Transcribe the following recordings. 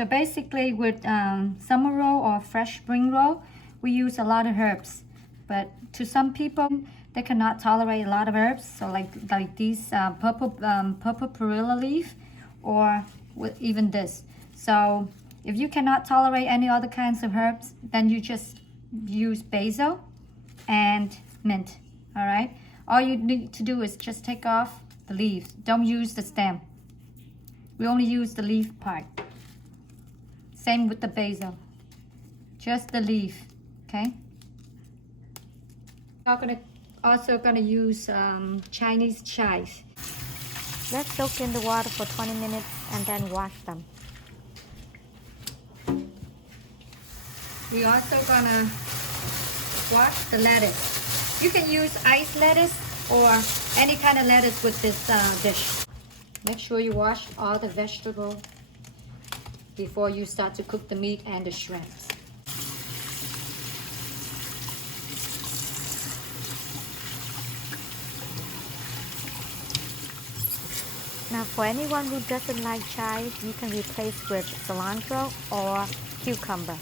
So basically with summer roll or fresh spring roll, we use a lot of herbs. But to some people, they cannot tolerate a lot of herbs. So like these purple perilla leaf, or with even this. So if you cannot tolerate any other kinds of herbs, then you just use basil and mint. All right. All you need to do is just take off the leaves. Don't use the stem. We only use the leaf part. Same with the basil. Just the leaf, okay? We're also gonna use Chinese chives. Let's soak in the water for 20 minutes and then wash them. We're also gonna wash the lettuce. You can use iced lettuce or any kind of lettuce with this dish. Make sure you wash all the vegetables before you start to cook the meat and the shrimps. Now for anyone who doesn't like chives, you can replace with cilantro or cucumber.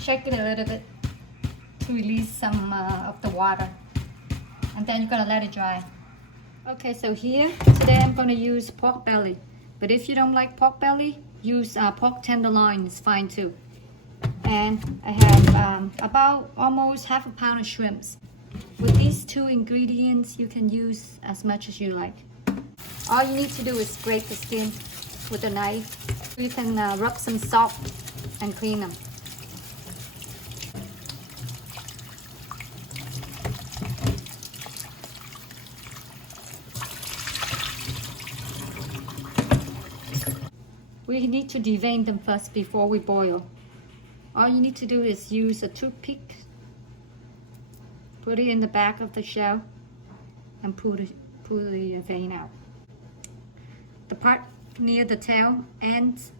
Shake it a little bit to release some of the water, and then you're gonna let it dry. Okay, so here today I'm gonna use pork belly, but if you don't like pork belly, use pork tenderloin, it's fine too. And I have about almost half a pound of shrimps. With these two ingredients, you can use as much as you like. All you need to do is scrape the skin with a knife. You can rub some salt and clean them. We need to devein them first before we boil. All you need to do is use a toothpick, put it in the back of the shell, and pull the vein out. The part near the tail ends,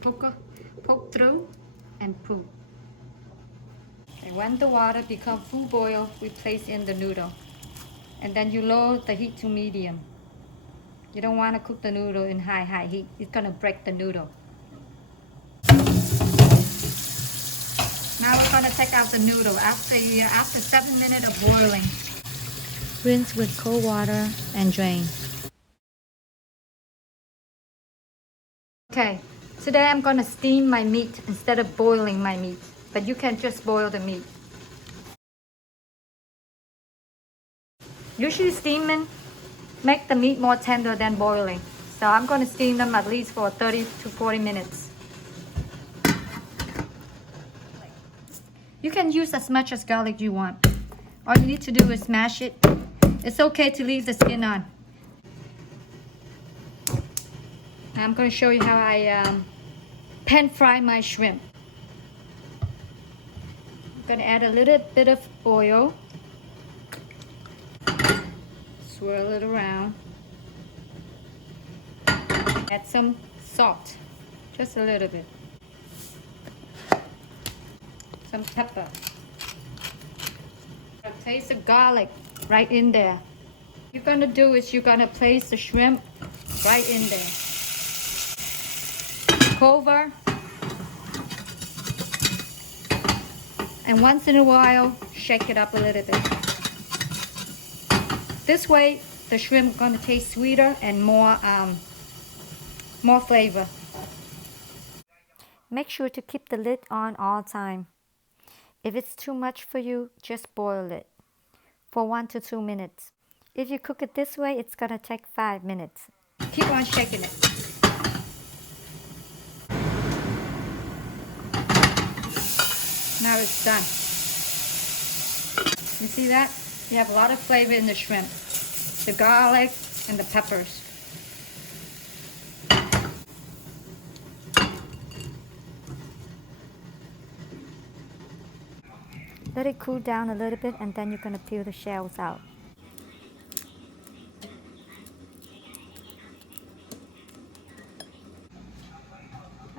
poke through and pull. And when the water becomes full boil, we place in the noodle. And then you lower the heat to medium. You don't want to cook the noodle in high heat. It's gonna break the noodle. Now we're gonna take out the noodle after 7 minutes of boiling. Rinse with cold water and drain. Okay, today I'm gonna steam my meat instead of boiling my meat, but you can just boil the meat. Usually steaming make the meat more tender than boiling. So I'm gonna steam them at least for 30 to 40 minutes. You can use as much as garlic you want. All you need to do is smash it. It's okay to leave the skin on. Now I'm gonna show you how I pan fry my shrimp. I'm gonna add a little bit of oil. Swirl it around. Add some salt, just a little bit. Some pepper. Place the garlic right in there. What you're gonna do is you're gonna place the shrimp right in there. Cover. And once in a while, shake it up a little bit. This way, the shrimp gonna taste sweeter and more flavor. Make sure to keep the lid on all time. If it's too much for you, just boil it for 1 to 2 minutes. If you cook it this way, it's gonna take 5 minutes. Keep on shaking it. Now it's done. You see that? You have a lot of flavor in the shrimp. The garlic and the peppers. Let it cool down a little bit and then you're gonna peel the shells out.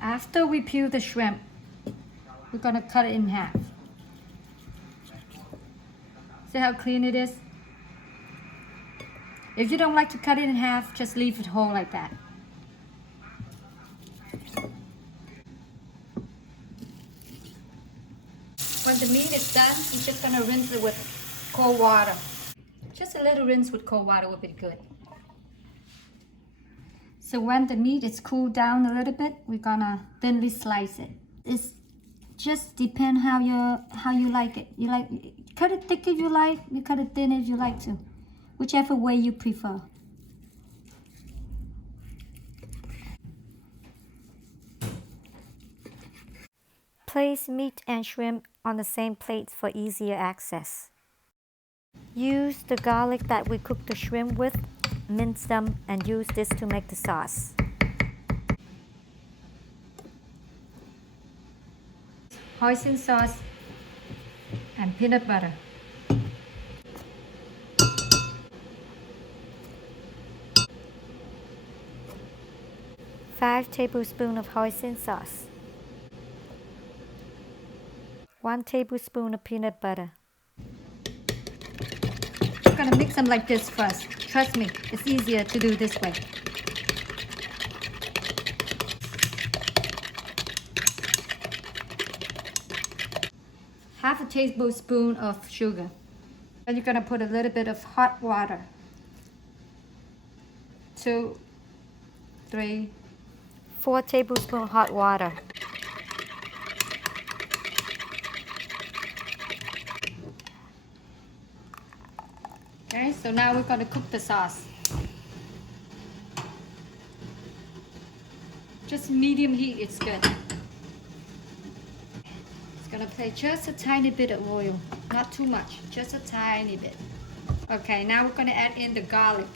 After we peel the shrimp, we're gonna cut it in half. See how clean it is? If you don't like to cut it in half, just leave it whole like that. When the meat is done, you're just gonna rinse it with cold water. Just a little rinse with cold water will be good. So when the meat is cooled down a little bit, we're gonna thinly slice it. It's just depend how you like it. You like cut it thick if you like, you cut it thin if you like to. Whichever way you prefer. Place meat and shrimp on the same plate for easier access. Use the garlic that we cooked the shrimp with, mince them, and use this to make the sauce. Hoisin sauce and peanut butter. 5 tablespoons of hoisin sauce. 1 tablespoon of peanut butter. I'm gonna mix them like this first. Trust me, it's easier to do this way. Half a tablespoon of sugar. And you're gonna put a little bit of hot water. 2, 3, 4 tablespoons hot water. Okay, so now we're gonna cook the sauce. Just medium heat, it's good. It's gonna play just a tiny bit of oil, not too much, just a tiny bit. Okay, now we're gonna add in the garlic.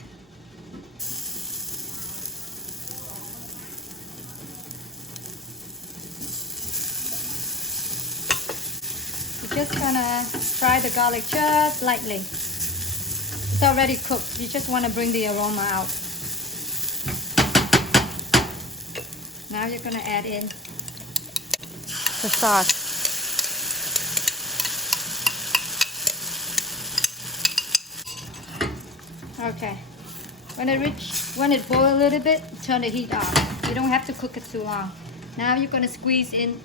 We're just gonna fry the garlic just lightly. It's already cooked. You just want to bring the aroma out. Now you're going to add in The sauce. Okay. When it boils a little bit, turn the heat off. You don't have to cook it too long. Now you're going to squeeze in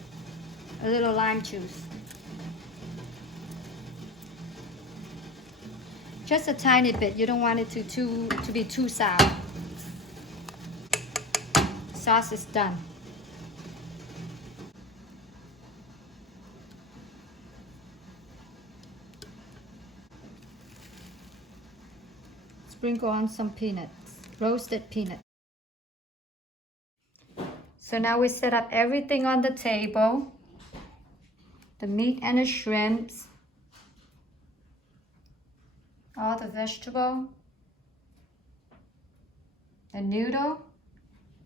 a little lime juice. Just a tiny bit. You don't want it to be too sour. Sauce is done. Sprinkle on some peanuts, roasted peanuts. So now we set up everything on the table. The meat and the shrimps. All the vegetable, the noodle,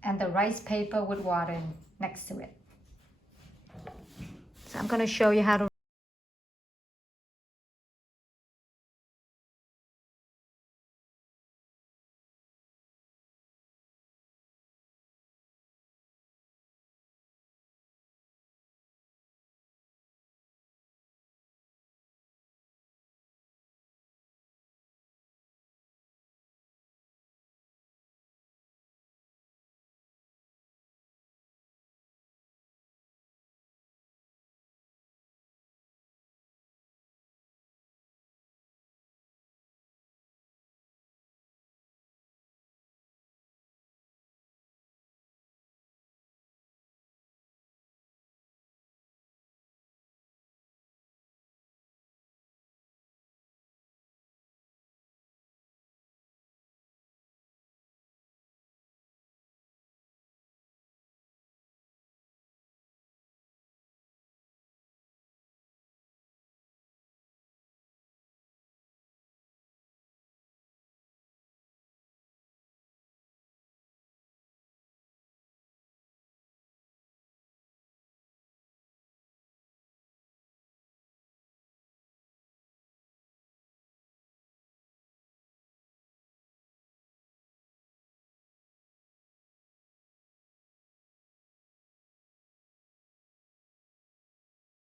and the rice paper with water next to it. So I'm going to show you how to